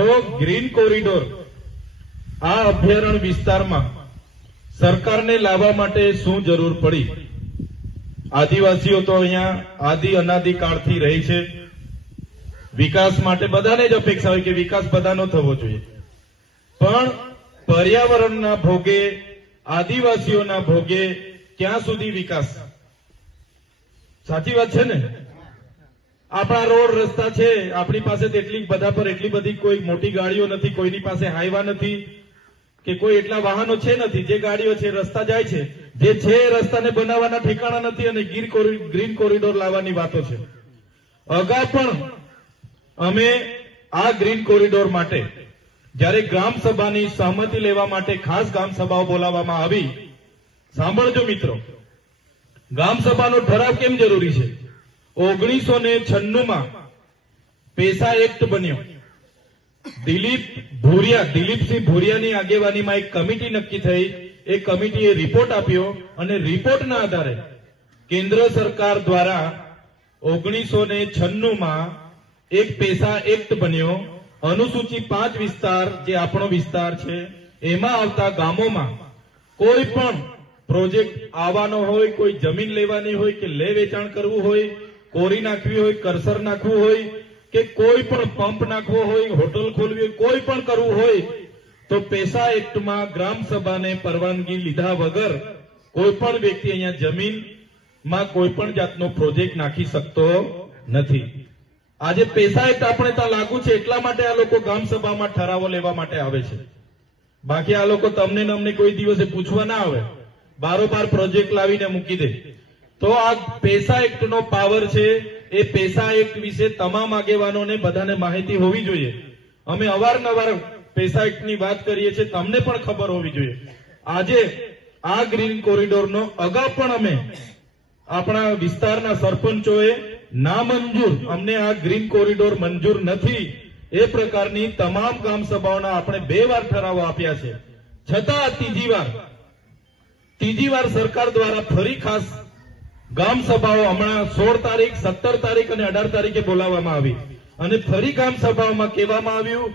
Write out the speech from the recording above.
તો green corridor આ અભયારણ્ય વિસ્તારમાં સરકારને લાવવા માટે શું જરૂર પડી? આદિવાસીઓ તો અહીંયા આદિ અનાદિ કાળથી રહી છે. વિકાસ માટે બધાને જ અપેક્ષા હોય કે વિકાસ બધાનો થવો જોઈએ, પણ પર્યાવરણના ભોગે, આદિવાસીઓના ભોગે ક્યાં સુધી વિકાસ? સાચી વાત છે ને? આપણા રોડ રસ્તા છે, આપણી પાસે તેટલી બધા પર એટલી બધી કોઈ મોટી ગાડીઓ નથી, કોઈની પાસે હાઈવા નથી કે કોઈ એટલા વાહનો છે નથી. જે ગાડીઓ છે રસ્તા જાય છે, જે છે રસ્તાને બનાવવાના ઠેકાણા નથી અને ગ્રીન કોરિડોર લાવવાની વાતો છે. અગાઉ પણ અમે આ ગ્રીન કોરિડોર માટે જ્યારે ગ્રામ સભાની સહમતિ લેવા માટે ખાસ ગ્રામ સભાઓ બોલાવવામાં આવી. સાંભળજો મિત્રો, ગ્રામ સભાનો ઠરાવ કેમ જરૂરી છે? 1996 પેસા એક્ટ બન્યો. દિલીપસિંહ ભુરિયાની આગેવાનીમાં એક કમિટી નક્કી થઈ. એ કમિટીએ રિપોર્ટ આપ્યો અને રિપોર્ટના આધારે કેન્દ્ર સરકાર દ્વારા 1996 એક પેસા એક્ટ બન્યો. અનુસૂચિ 5 વિસ્તાર, જે આપણો વિસ્તાર છે, એમાં આવતા ગામોમાં કોઈ પણ પ્રોજેક્ટ આવવાનો હોય, કોઈ જમીન લેવાની હોય કે લે વેચાણ કરવું હોય, કોરી નાખવી હોય, કરસર નાખવું હોય કે કોઈ પણ પંપ નાખવો હોય, હોટલ ખોલવી હોય, કોઈ પણ કરવું હોય તો પેસા એક્ટમાં ગ્રામ સભાને પરવાનગી લીધા વગર કોઈ પણ વ્યક્તિ અહીંયા જમીનમાં કોઈ પણ જાતનો પ્રોજેક્ટ નાખી શકતો નથી. આજે પેસા એક્ટ આપણે ત્યાં લાગુ છે એટલા માટે આ લોકો ગ્રામ સભામાં ઠરાવો લેવા માટે આવે છે. બાકી આ લોકો તમને ને અમને કોઈ દિવસે પૂછવા ના આવે, બારોબાર પ્રોજેક્ટ લાવીને મૂકી દે. તો આ પેસા એક્ટનો પાવર છે. એ પેસા એક્ટ વિશે તમામ આગેવાનોને બધાને માહિતી હોવી જોઈએ. અમે અવારનવાર પેસા એક્ટની વાત કરીએ છીએ, તમને પણ ખબર હોવી જોઈએ. આજે આ ગ્રીન કોરિડોરનો અગાઉ પણ અમે આપણા વિસ્તારના સરપંચોએ નામંજૂર, અમને આ ગ્રીન કોરિડોર મંજૂર નથી એ પ્રકારની તમામ ગ્રામ સભાઓના આપણે 2 વાર ઠરાવો આપ્યા છે. છતાં ત્રીજી વાર સરકાર દ્વારા ફરી ખાસ ગ્રામ સભાઓ હમણાં 16 તારીખ, 17 તારીખ અને 18 તારીખે બોલાવવામાં આવી અને ફરી ગ્રામ સભાઓમાં કહેવામાં આવ્યું